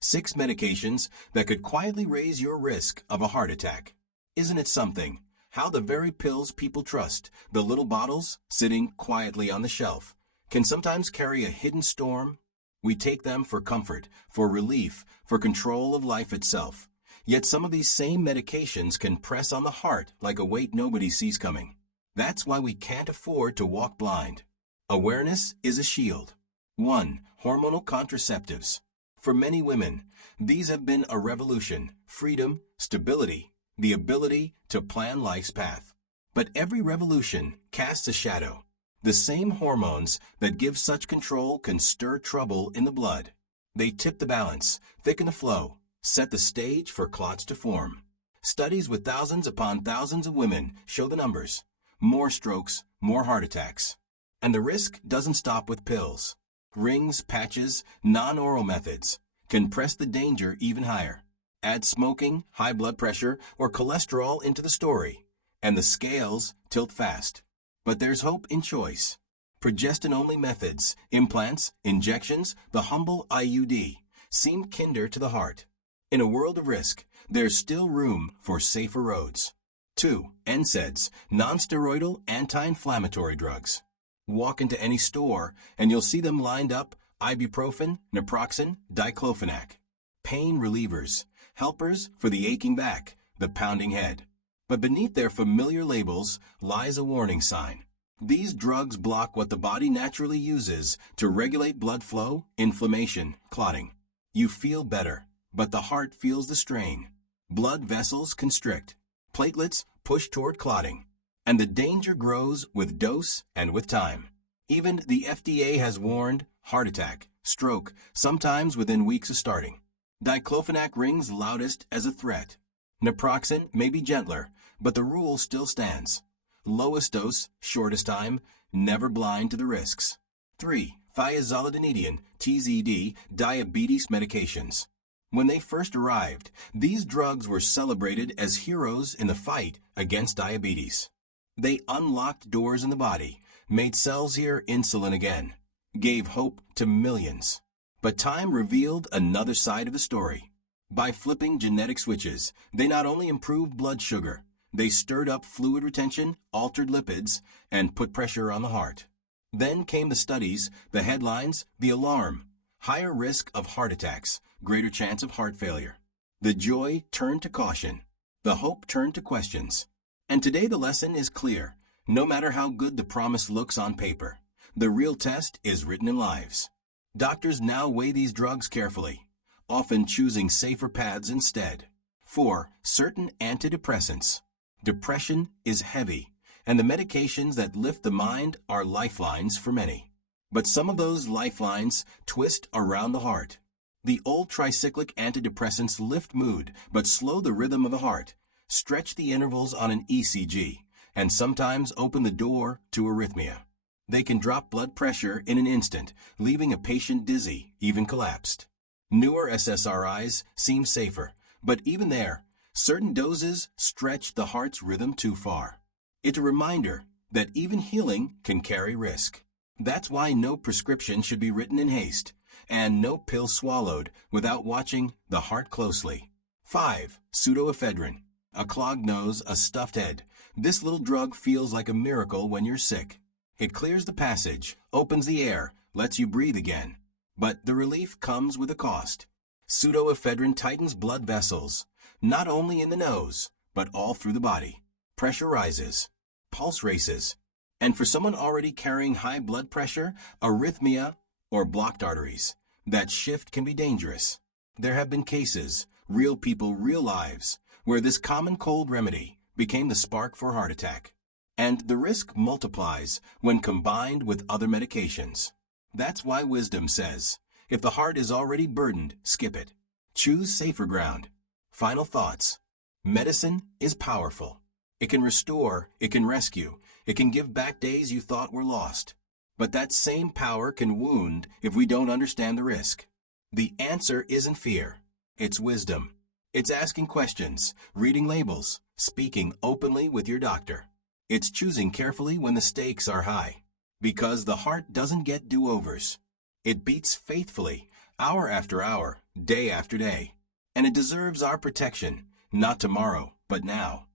6 medications that could quietly raise your risk of a heart attack. Isn't it something? How the very pills people trust, the little bottles sitting quietly on the shelf, can sometimes carry a hidden storm. We take them for comfort, for relief, for control of life itself. Yet some of these same medications can press on the heart like a weight nobody sees coming. That's why we can't afford to walk blind. Awareness is a shield. 1. Hormonal contraceptives. For many women, these have been a revolution, freedom, stability, the ability to plan life's path. But every revolution casts a shadow. The same hormones that give such control can stir trouble in the blood. They tip the balance, thicken the flow, set the stage for clots to form. Studies with thousands upon thousands of women show the numbers. More strokes, more heart attacks. And the risk doesn't stop with pills. Rings, patches, non-oral methods can press the danger even higher. Add smoking, high blood pressure, or cholesterol into the story, and the scales tilt fast. But there's hope in choice. Progestin-only methods, implants, injections, the humble IUD, seem kinder to the heart. In a world of risk, there's still room for safer roads. 2. NSAIDs, non-steroidal anti-inflammatory drugs. Walk into any store, and you'll see them lined up: ibuprofen, naproxen, diclofenac. Pain relievers, helpers for the aching back, the pounding head. But beneath their familiar labels lies a warning sign. These drugs block what the body naturally uses to regulate blood flow, inflammation, clotting. You feel better, but the heart feels the strain. Blood vessels constrict. Platelets push toward clotting. And the danger grows with dose and with time. Even the FDA has warned: heart attack, stroke, sometimes within weeks of starting. Diclofenac rings loudest as a threat. Naproxen may be gentler, but the rule still stands. Lowest dose, shortest time, never blind to the risks. 3. Thiazolidinedione, TZD, diabetes medications. When they first arrived, these drugs were celebrated as heroes in the fight against diabetes. They unlocked doors in the body, made cells hear insulin again, gave hope to millions. But time revealed another side of the story. By flipping genetic switches, they not only improved blood sugar, they stirred up fluid retention, altered lipids, and put pressure on the heart. Then came the studies, the headlines, the alarm. Higher risk of heart attacks, greater chance of heart failure. The joy turned to caution. The hope turned to questions. And today the lesson is clear. No matter how good the promise looks on paper, the real test is written in lives. Doctors now weigh these drugs carefully, often choosing safer paths instead. 4. Certain antidepressants. Depression is heavy, and the medications that lift the mind are lifelines for many. But some of those lifelines twist around the heart. The old tricyclic antidepressants lift mood, but slow the rhythm of the heart, stretch the intervals on an ECG, and sometimes open the door to arrhythmia. They can drop blood pressure in an instant, leaving a patient dizzy, even collapsed. Newer SSRIs seem safer, but even there, certain doses stretch the heart's rhythm too far. It's a reminder that even healing can carry risk. That's why no prescription should be written in haste, and no pill swallowed without watching the heart closely. 5. Pseudoephedrine. A clogged nose, a stuffed head. This little drug feels like a miracle when you're sick. It clears the passage, opens the air, lets you breathe again. But the relief comes with a cost. Pseudoephedrine tightens blood vessels, not only in the nose, but all through the body. Pressure rises, pulse races, and for someone already carrying high blood pressure, arrhythmia, or blocked arteries, that shift can be dangerous. There have been cases, real people, real lives, where this common cold remedy became the spark for a heart attack. And the risk multiplies when combined with other medications. That's why wisdom says, if the heart is already burdened, skip it. Choose safer ground. Final thoughts. Medicine is powerful. It can restore, it can rescue, it can give back days you thought were lost. But that same power can wound if we don't understand the risk. The answer isn't fear. It's wisdom. It's asking questions, reading labels, speaking openly with your doctor. It's choosing carefully when the stakes are high. Because the heart doesn't get do-overs. It beats faithfully hour after hour, day after day. And it deserves our protection, not tomorrow, but now.